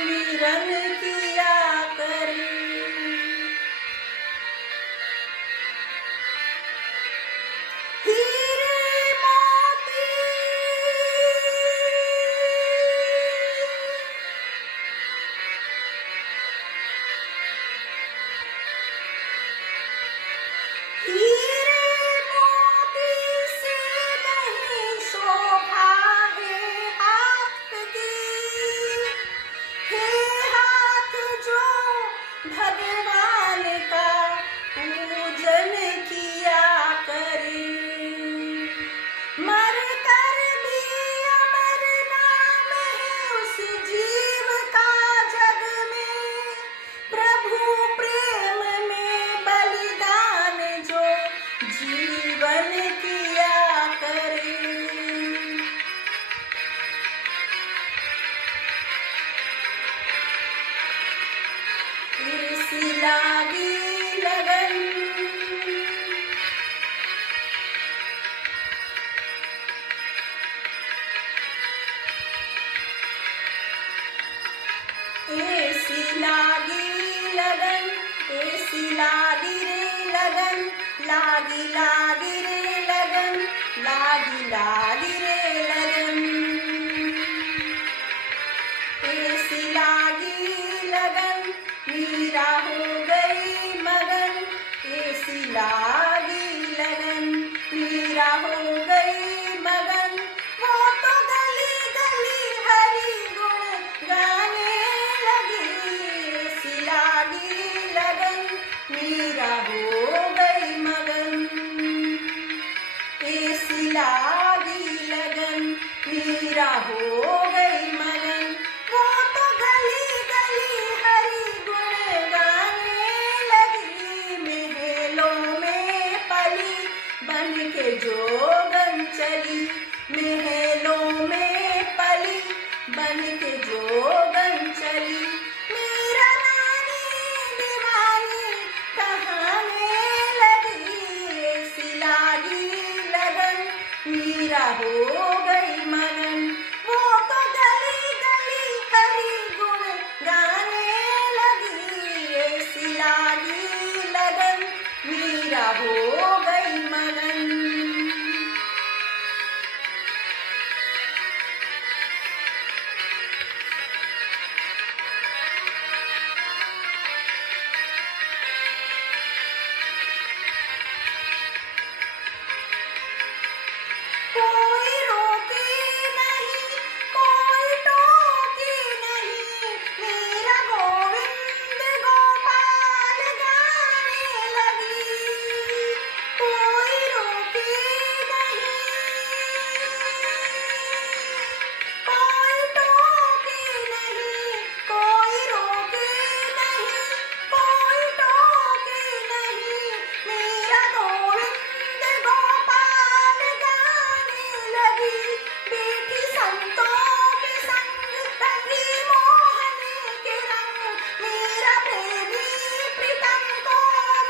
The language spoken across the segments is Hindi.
सुमिरन किया करे। हीरे मोती हीरे मोती से नहीं शोभा है हाथ की, है हाथ जो भगवान का पूजन किया करे। मर कर भी अमर नाम है उस जीव का जग में, प्रभु प्रेम में बलिदान जो जीवन किया करे। ऐसी लागी लगन ऐसी लागी लगन, ऐसी लागी रे लगन, लागी लागी रे लगन, लागी लागी रे लगन। ऐसी लागी लगन मीरा हो गई मगन, ऐसी लागी लगन मीरा हो गई मगन। वो तो गली गली हरि गुण गाने लगी, ऐसी लागी लगन मीरा हो गई मगन। ऐसी लागी लगन मीरा हो गई मगन। वो तो गली गली हरि गुण गाने लगी, महलों में पली बन के जोगन चली, महलों में पली बन के जोगन चली। मीरा नानी दीवानी कहाने लगी, ऐसी लागी लगन मीरा हो गई मगन। वो तो गली गली हरि गुण गाने लगी, ऐसी लागी लगन मीरा हो गई मगन। कोई रोके नहीं, कोई टोके नहीं, मेरा गोविंद गोपाल गाने लगी। कोई रोके नहीं, कोई टोके नहीं, कोई रोके नहीं, कोई टोके नहीं, मेरा गोविंद गोपाल गाने लगी। बेटी संतों के संग रंगी मोहन के रंग, मेरा प्रेमी प्रीतम को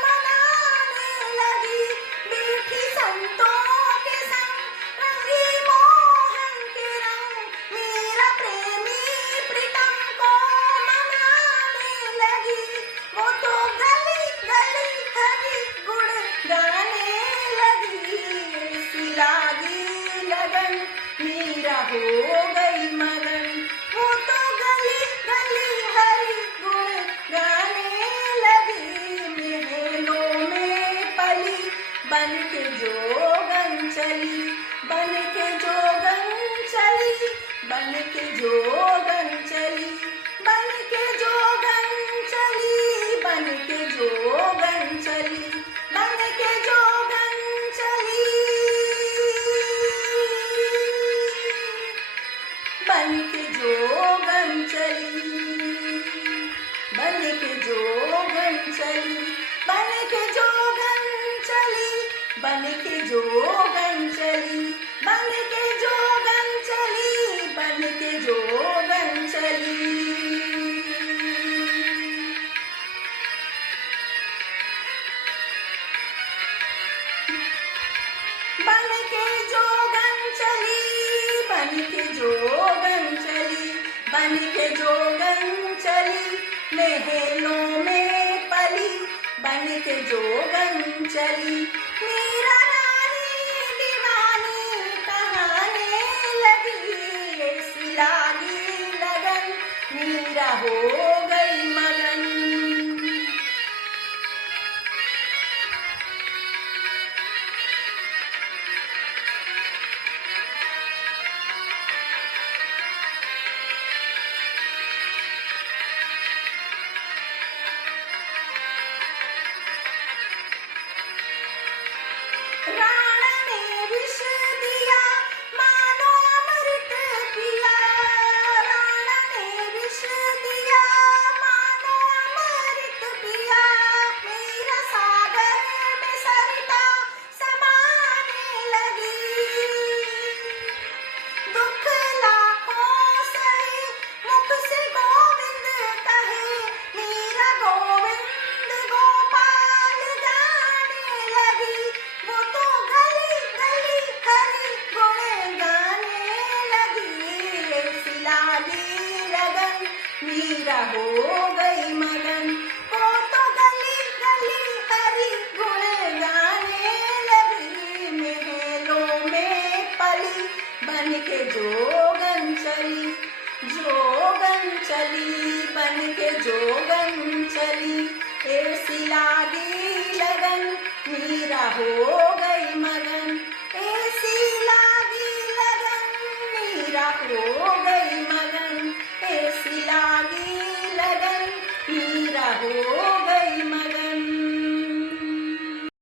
मनाने लगी। बेटी संतों के संग रंगी मोहन के रंग, मेरा प्रेमी प्रीतम को मनाने लगी। वो तो गली गली हरि गुण गाने लगी, ऐसी लागी लगन मीरा हो गई मगन। वो तो गली गली हरि गुण गाने लगी, महलों में पली बन के जोगन चली, बन के जोगन चली, बन के जोगन चली, बन के जोगन चली, बन के जोगन चली, बन के जोगन चली, बन के जोगन चली, बन के जोगन चली, बन के जोगन चली, बन के जोगन चली, बन के जोगन चली, बन के जोगन चली। बन के जोगन चली, बन के जोगन चली, बन के जोगन के जोगन चली। मीरा रानी दीवानी कहाने लगी, ऐसी लागी लगन मीरा हो गई मगन। राण ने विष दिया मानो अमृत पिया, राण ने विष दिया मानो अमृत पिया। मीरा सागर में सरिता समाने लगी, दुख लाखों सही मुख से गोविंद कहे। मीरा गोविंद गोपाल गाने लगी, वो तो गली गली हरि गुण गाने लगी। ऐसी लागी लगन मीरा हो गई मगन, वो तो गली गली हरि गुण गाने लगी। महलों में पली बन के जोगन चली, जोगन चली बन के जोगन चली। ऐसी लागी लगन मीरा हो गई मगन।